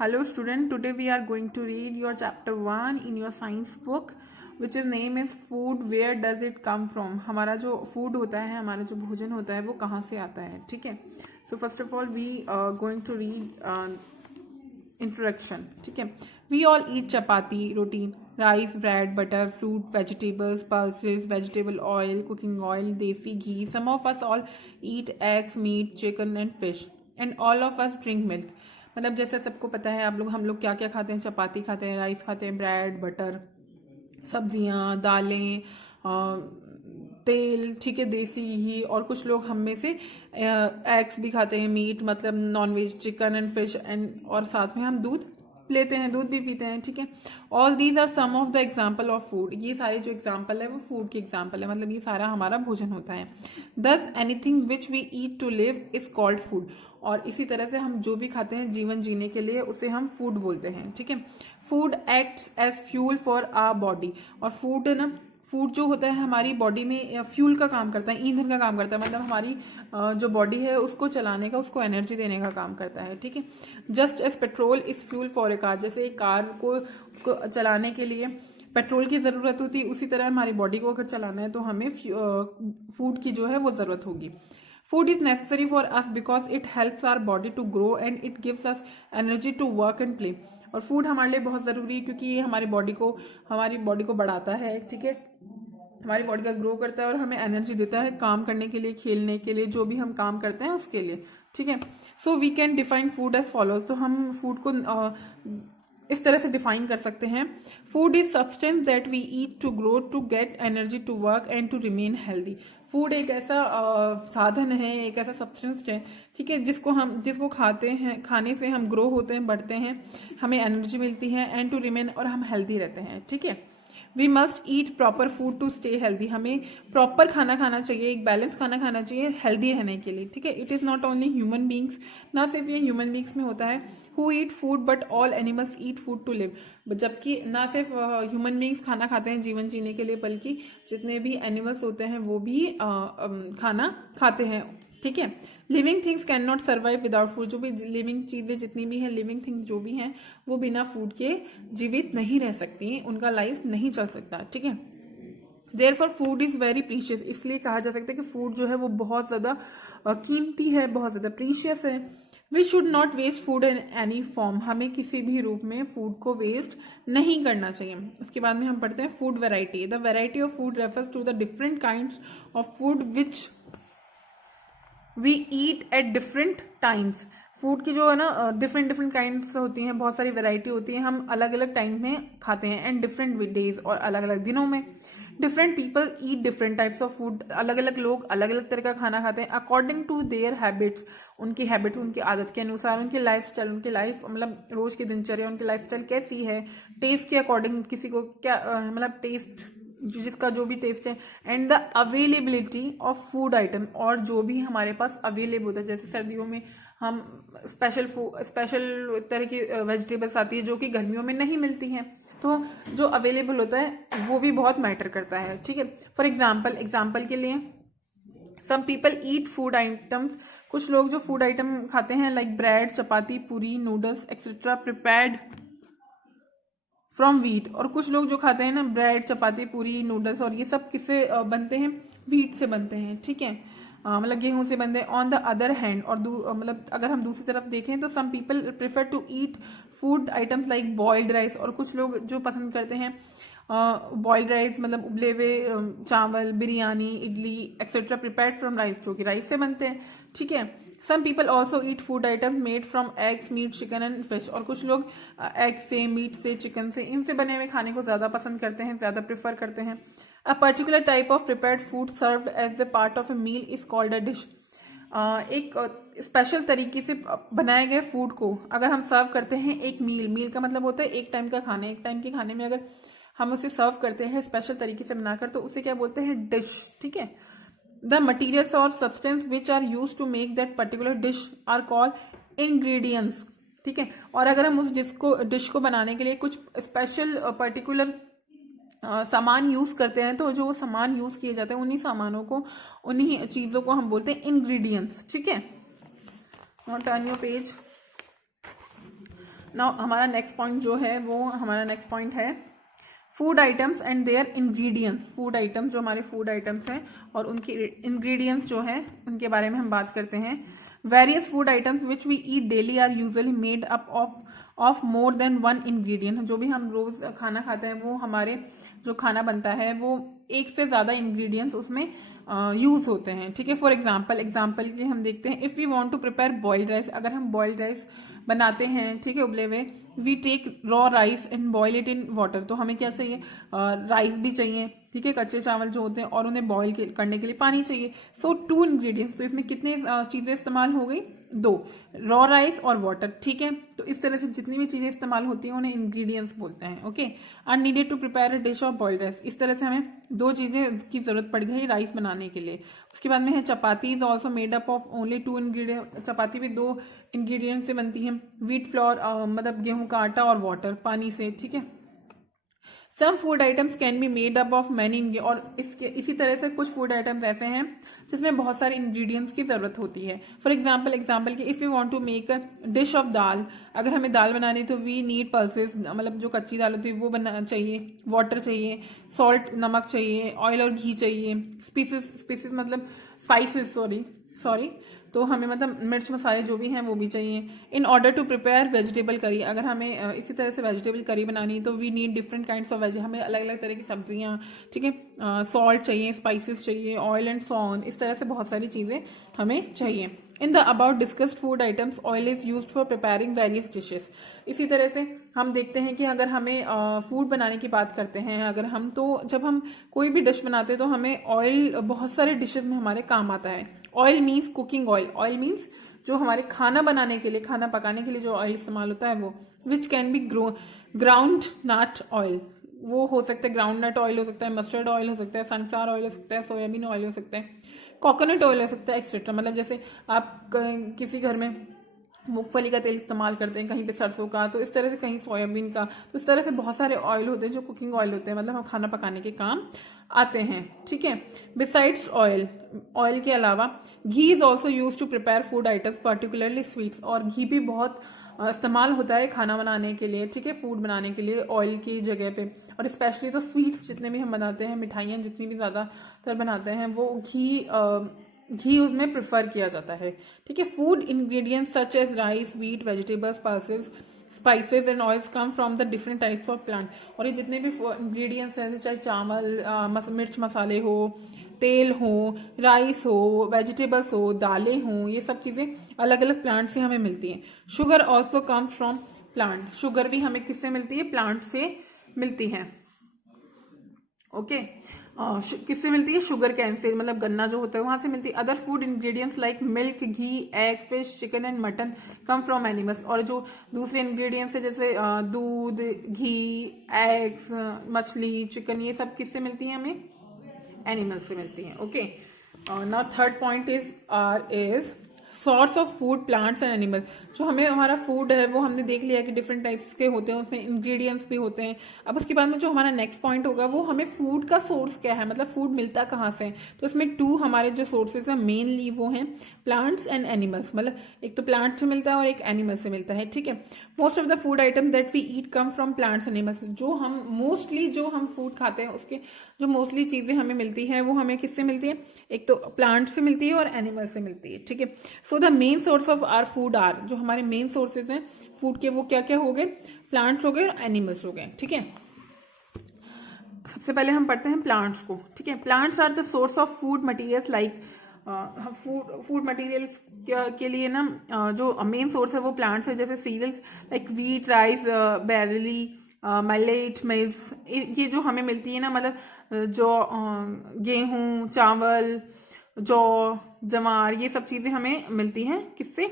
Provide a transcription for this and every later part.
Hello student, today we are going to read your chapter 1 in your science book which is name is food. Where does it come from? हमारा जो food होता है, हमारा जो भोजन होता है वो कहाँ से आता है, ठीक है. So first of all we are going to read introduction, ठीक है. We all eat chapati, roti, rice, bread, butter, fruit, vegetables, pulses, vegetable oil, cooking oil, desi ghee. Some of us all eat eggs, meat, chicken and fish, and all of us drink milk. मतलब जैसे सबको पता है हम लोग क्या क्या खाते हैं. चपाती खाते हैं, राइस खाते हैं, ब्रेड, बटर, सब्जियां, दालें, तेल, ठीक है, देसी घी. और कुछ लोग हम में से एग्स भी खाते हैं, मीट मतलब nonveg, chicken and fish and. और साथ में हम दूध लेते हैं, दूध भी पीते हैं, ठीक है. All these are some of the example of food. ये सारे जो एग्जाम्पल है वो फूड के एग्जाम्पल है, मतलब ये सारा हमारा भोजन होता है. Thus anything which we eat to live is called food. और इसी तरह से हम जो भी खाते हैं जीवन जीने के लिए उसे हम फूड बोलते हैं, ठीक है. Food acts as fuel for our body. और फूड है ना, फूड जो होता है हमारी बॉडी में फ्यूल का काम करता है, ईंधन का काम करता है. मतलब हमारी जो बॉडी है उसको चलाने का, उसको एनर्जी देने का काम करता है, ठीक है. Just as petrol is fuel for a car. जैसे एक कार को उसको चलाने के लिए पेट्रोल की ज़रूरत होती है, उसी तरह हमारी बॉडी को अगर चलाना है तो हमें फूड की जो है वो ज़रूरत होगी. Food is necessary for us because it helps our body to grow and it gives us energy to work and play. और फूड हमारे लिए बहुत ज़रूरी है क्योंकि ये हमारी बॉडी को बढ़ाता है, ठीक है, हमारी बॉडी का ग्रो करता है और हमें एनर्जी देता है काम करने के लिए, खेलने के लिए, जो भी हम काम करते हैं उसके लिए, ठीक है. So we can define food as follows. तो हम फूड को इस तरह से डिफाइन कर सकते हैं. Food is substance that we eat to grow, to get energy, to work and to remain healthy. Food एक ऐसा साधन है, एक ऐसा सब्सटेंस है, ठीक है, जिसको खाने से हम ग्रो होते हैं, बढ़ते हैं, हमें एनर्जी मिलती है, एंड टू रिमेन, और हम हेल्दी रहते हैं, ठीक है. We must eat proper food to stay healthy. हमें प्रॉपर खाना खाना चाहिए, एक बैलेंस खाना खाना चाहिए हेल्दी रहने के लिए, ठीक है. It is not only human beings, ना सिर्फ ये ह्यूमन बींग्स में होता है. Who eat food but all animals eat food to live. जबकि ना सिर्फ ह्यूमन बींग्स खाना खाते हैं जीवन जीने के लिए, बल्कि जितने भी एनिमल्स होते हैं वो भी खाना खाते हैं, ठीक है. Living things can not survive without food. जो भी लिविंग चीज़ें जितनी भी हैं, लिविंग थिंग्स जो भी हैं, वो बिना फूड के जीवित नहीं रह सकती, उनका लाइफ नहीं चल सकता, ठीक है. Therefore food is very precious. इसलिए कहा जा सकता है कि फूड जो है वो बहुत ज़्यादा कीमती है, बहुत ज़्यादा प्रीशियस है. We should not waste food in any form. हमें किसी भी रूप में फूड को वेस्ट नहीं करना चाहिए. उसके बाद में हम पढ़ते हैं food variety. The variety of food refers to the different kinds of food which we eat at different times. Food की जो है ना डिफरेंट काइंड्स होती हैं, बहुत सारी वैरायटी होती है, हम अलग अलग टाइम में खाते हैं, एंड डिफरेंट डेज, और अलग अलग दिनों में. Different people eat different types of food. अलग अलग लोग अलग अलग तरह का खाना खाते हैं अकॉर्डिंग टू देयर हैबिट्स. उनकी हैबिट्स, उनकी आदत के अनुसार, उनकी लाइफ स्टाइल, मतलब रोज की दिनचर्या, उनकी लाइफ स्टाइल कैसी है, टेस्ट के अकॉर्डिंग किसी को क्या मतलब टेस्ट जिसका जो भी टेस्ट है, and the availability of food item. और जो भी हमारे पास अवेलेबल होता है, जैसे सर्दियों में हम स्पेशल तरह की वेजिटेबल्स आती है जो कि गर्मियों में नहीं मिलती हैं, तो जो अवेलेबल होता है वो भी बहुत मैटर करता है, ठीक है. फॉर एग्जाम्पल के लिए some people eat food items. कुछ लोग जो फूड आइटम खाते हैं लाइक ब्रेड, चपाती, पूरी, noodles etcetera prepared from wheat. और कुछ लोग जो खाते हैं ना ब्रेड, चपाती, पूरी, नूडल्स, और ये सब किससे बनते हैं, वीट से बनते हैं, ठीक है, मतलब गेहूं से बनते हैं. ऑन द अदर हैंड, और मतलब अगर हम दूसरी तरफ देखें तो some people prefer to eat food items like boiled rice. और कुछ लोग जो पसंद करते हैं बॉइल्ड राइस, मतलब उबले हुए चावल, biryani, idli etcetera prepared from rice, जो कि राइस से बनते हैं, ठीक है. Some people also eat food items made from eggs, meat, chicken and fish. और कुछ लोग एग से, मीट से, चिकन से, इनसे बने हुए खाने को ज़्यादा पसंद करते हैं, ज़्यादा प्रेफर करते हैं. A particular type of prepared food served as a part of a meal is called a dish. एक स्पेशल तरीके से बनाए गए फूड को अगर हम सर्व करते हैं, एक मील का मतलब होता है एक टाइम का खाना. एक टाइम के खाने में अगर हम उसे सर्व करते हैं स्पेशल तरीके से बनाकर, तो उसे क्या बोलते हैं, डिश, ठीक है. द मटीरियल्स और substance which are use to make that particular dish are called ingredients, ठीक है. और अगर हम उस डिश को बनाने के लिए कुछ स्पेशल पर्टिकुलर सामान यूज करते हैं, तो जो सामान यूज किए जाते हैं उन्हीं चीजों को हम बोलते हैं इंग्रेडिएंट्स, ठीक है. Turn your page. नाउ हमारा नेक्स्ट पॉइंट जो है वो हमारा नेक्स्ट पॉइंट है food items and their ingredients. Food items जो हमारे फूड आइटम्स हैं और उनके इंग्रेडिएंट्स जो हैं उनके बारे में हम बात करते हैं। Various food items which we eat daily are usually made up of more than one ingredient. जो भी हम रोज खाना खाते हैं वो हमारे जो खाना बनता है वो एक से ज़्यादा इंग्रेडिएंट्स उसमें यूज होते हैं, ठीक है। फॉर एग्जाम्पल के लिए हम देखते हैं if we want to prepare boiled rice, अगर हम बॉइल्ड राइस बनाते हैं, ठीक है, उबले हुए, we take raw rice and boil it in water. तो हमें क्या चाहिए, राइस भी चाहिए, ठीक है, कच्चे चावल जो होते हैं, और उन्हें बॉयल करने के लिए पानी चाहिए। सो 2 इंग्रेडिएंट्स, तो इसमें कितनी चीज़ें इस्तेमाल हो गई, 2, रॉ राइस और वाटर, ठीक है। तो इस तरह से जितनी भी चीज़ें इस्तेमाल होती हैं उन्हें इंग्रेडिएंट्स बोलते हैं, okay. Are needed to prepare a dish of boiled rice, इस तरह से हमें 2 चीज़ें की जरूरत पड़ गई राइस बनाने के लिए। उसके बाद में है chapati is also made up of only 2 ingredient, chapati भी 2 इंग्रेडिएंट से बनती है, व्हीट फ्लोर मतलब गेहूं का आटा और वाटर, पानी से, ठीक है। Some food items can be made up of many, और इसी तरह से कुछ फूड आइटम्स ऐसे हैं जिसमें बहुत सारे इंग्रेडिएंट्स की जरूरत होती है। फॉर एग्जाम्पल कि if you want to make a dish of dal, अगर हमें दाल बनानी तो वी नीड पल्सेस, मतलब जो कच्ची दाल होती है वो बनना चाहिए, वाटर चाहिए, सॉल्ट नमक चाहिए, ऑयल और घी चाहिए, स्पीसीज मतलब स्पाइसेस, सॉरी तो हमें मतलब मिर्च मसाले जो भी हैं वो भी चाहिए। In order to prepare vegetable curry, अगर हमें इसी तरह से वेजिटेबल करी बनानी है तो we need different kinds of veg, हमें अलग अलग तरह की सब्जियां, ठीक है, सॉल्ट चाहिए, स्पाइसेस चाहिए, ऑयल एंड सो ऑन, इस तरह से बहुत सारी चीज़ें हमें चाहिए। In the about discussed food items oil is used for preparing various dishes. इसी तरह से हम देखते हैं कि अगर हमें फूड बनाने की बात करते हैं, अगर हम तो जब हम कोई भी डिश बनाते हैं तो हमें ऑयल बहुत सारे डिशेस में हमारे काम आता है। Oil means cooking oil, oil means जो हमारे खाना बनाने के लिए, खाना पकाने के लिए जो ऑयल इस्तेमाल होता है वो, which can be groundnut oil, वो हो सकता है ग्राउंड नट ऑयल हो सकता है, मस्टर्ड ऑयल हो सकता है, सनफ्लावर ऑयल हो सकता है, सोयाबीन ऑयल हो सकता है, कोकोनट ऑयल हो सकता है, एक्सेट्रा। मतलब जैसे आप किसी घर में मूंगफली का तेल इस्तेमाल करते हैं, कहीं पे सरसों का, तो इस तरह से कहीं सोयाबीन का, तो इस तरह से बहुत सारे ऑयल होते हैं जो कुकिंग ऑयल होते हैं, मतलब हम खाना पकाने के काम आते हैं, ठीक है। बिसाइड्स ऑयल के अलावा ghee is also use to prepare food items particularly sweets, और घी भी बहुत इस्तेमाल होता है खाना बनाने के लिए, ठीक है, फूड बनाने के लिए ऑयल की जगह पे। और स्पेशली तो स्वीट्स जितने भी हम बनाते हैं, मिठाइयाँ जितनी भी ज़्यादातर बनाते हैं, वो घी उसमें प्रेफर किया जाता है, ठीक है। Food ingredients such as rice, wheat, vegetables, spices and oils come from the different types of plant. और ये जितने भी इंग्रेडिएंट्स हैं, चाहे चावल, मिर्च मसाले हो, तेल हो, राइस हो, वेजिटेबल्स हो, दालें हो, ये सब चीज़ें अलग अलग प्लांट से हमें मिलती हैं। Sugar also comes from plant, sugar भी हमें किससे मिलती है, प्लांट से मिलती है, ओके। किससे मिलती है, शुगर कैन से, मतलब गन्ना जो होता है वहां से मिलती है। Other food ingredients like milk, ghee, egg, fish, chicken and mutton come from animals, और जो दूसरे इंग्रेडिएंट्स है जैसे दूध, घी, एग्स, मछली, चिकन, ये सब किससे मिलती है, हमें एनिमल्स से मिलती हैं, okay. Now third point is source of food plants and animal. जो हमें हमारा फूड है वो हमने देख लिया कि डिफरेंट टाइप्स के होते हैं, उसमें इंग्रेडिएंट्स भी होते हैं। अब उसके बाद में जो हमारा नेक्स्ट पॉइंट होगा वो हमें फूड का सोर्स क्या है, मतलब फूड मिलता कहाँ से है। तो इसमें 2 हमारे जो सोर्सेज हैं मेनली वो हैं प्लांट्स एंड एनिमल्स, मतलब एक तो प्लांट से मिलता है और एक एनिमल से मिलता है, ठीक है। Most of the food item that we eat come from plants animals, जो हम फूड खाते हैं उसके जो मोस्टली चीज़ें हमें मिलती है वो हमें किससे मिलती है, एक तो प्लांट से मिलती है और एनिमल से मिलती है, ठीक है। So the main source of our food are, जो हमारे मेन सोर्सेज हैं फूड के वो क्या क्या हो गए, प्लांट्स हो गए और एनिमल्स हो गए, ठीक है। सबसे पहले हम पढ़ते हैं प्लांट्स को, ठीक है। Plants are the source of food materials like food materials के लिए ना जो मेन सोर्स है वो प्लांट्स है, जैसे cereals like wheat, rice, barley, millet, maize, ये जो हमें मिलती है ना, मतलब जो गेहूं, चावल, जौ, जवार, ये सब चीज़ें हमें मिलती हैं किससे,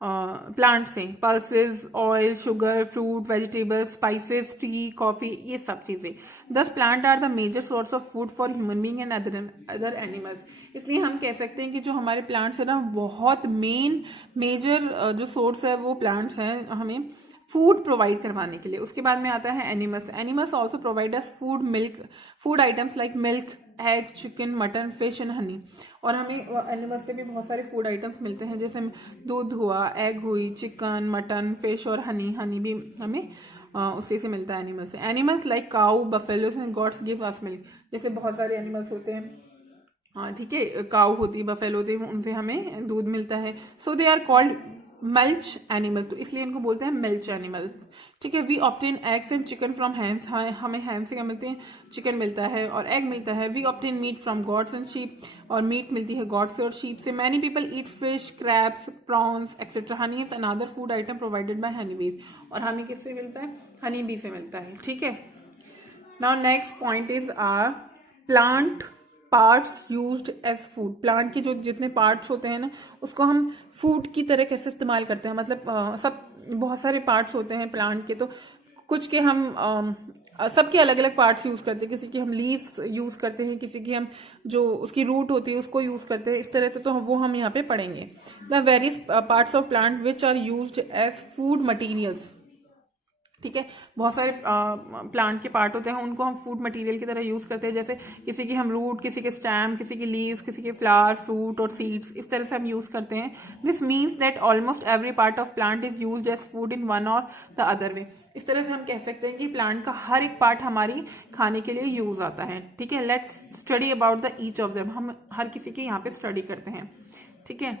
प्लांट से। Pulses, oil, sugar, fruit, vegetables, spices, tea, coffee, ये सब चीज़ें। Thus plant are the major source of food for human being and other animals. इसलिए हम कह सकते हैं कि जो हमारे प्लांट्स है ना, बहुत मेजर जो सोर्स है वो प्लांट्स हैं हमें फूड प्रोवाइड करवाने के लिए। उसके बाद में आता है animals. Animals also provide us food items like milk, egg, chicken, mutton, fish and honey. और हमें एनिमल्स से भी बहुत सारे फूड आइटम्स मिलते हैं, जैसे दूध हुआ, एग हुई, चिकन, मटन, फिश और हनी भी हमें उसी से मिलता है एनिमल से। Animals like cow, buffaloes and gots give us milk. जैसे बहुत सारे एनिमल्स होते हैं, हाँ ठीक है, काऊ होती है, बफेलो होती है, उनसे हमें दूध मिलता है। So they are called milch animal, तो इसलिए इनको बोलते हैं मिल्च एनिमल। ठीक है। We obtain eggs and chicken from hens, हमें हैंस से क्या मिलते हैं, चिकन मिलता है और एग मिलता है। We obtain meat from goats and sheep, और मीट मिलती है गॉड से और शीप से। Many people eat fish, crabs, prawns etcetera. Honey is another food item provided by honey bees, और हनी किससे मिलता है, हनी बी से मिलता है। ठीक है। Now next point is our plant parts used as food. Plant के जो जितने पार्ट्स होते हैं ना, उसको हम फूड की तरह कैसे इस्तेमाल करते हैं। मतलब सब बहुत सारे पार्ट्स होते हैं प्लांट के, तो कुछ के हम सबके अलग अलग पार्ट्स यूज करते हैं। किसी की हम लीव्स यूज करते हैं, किसी की हम जो उसकी रूट होती है उसको यूज करते हैं। इस तरह से तो वो हम यहाँ पे पढ़ेंगे। The various parts of plant which are used as food materials. ठीक है। बहुत सारे प्लांट के पार्ट होते हैं, उनको हम फूड मटेरियल की तरह यूज करते हैं। जैसे किसी की हम रूट, किसी के स्टेम, किसी की लीव्स, किसी के फ्लावर, फ्रूट और सीड्स, इस तरह से हम यूज करते हैं। This means that almost every part of plant is used as food in one or the other way. इस तरह से हम कह सकते हैं कि प्लांट का हर एक पार्ट हमारी खाने के लिए यूज आता है। ठीक है। Let's study about the each of them. हम हर किसी की यहाँ पे स्टडी करते हैं। ठीक है।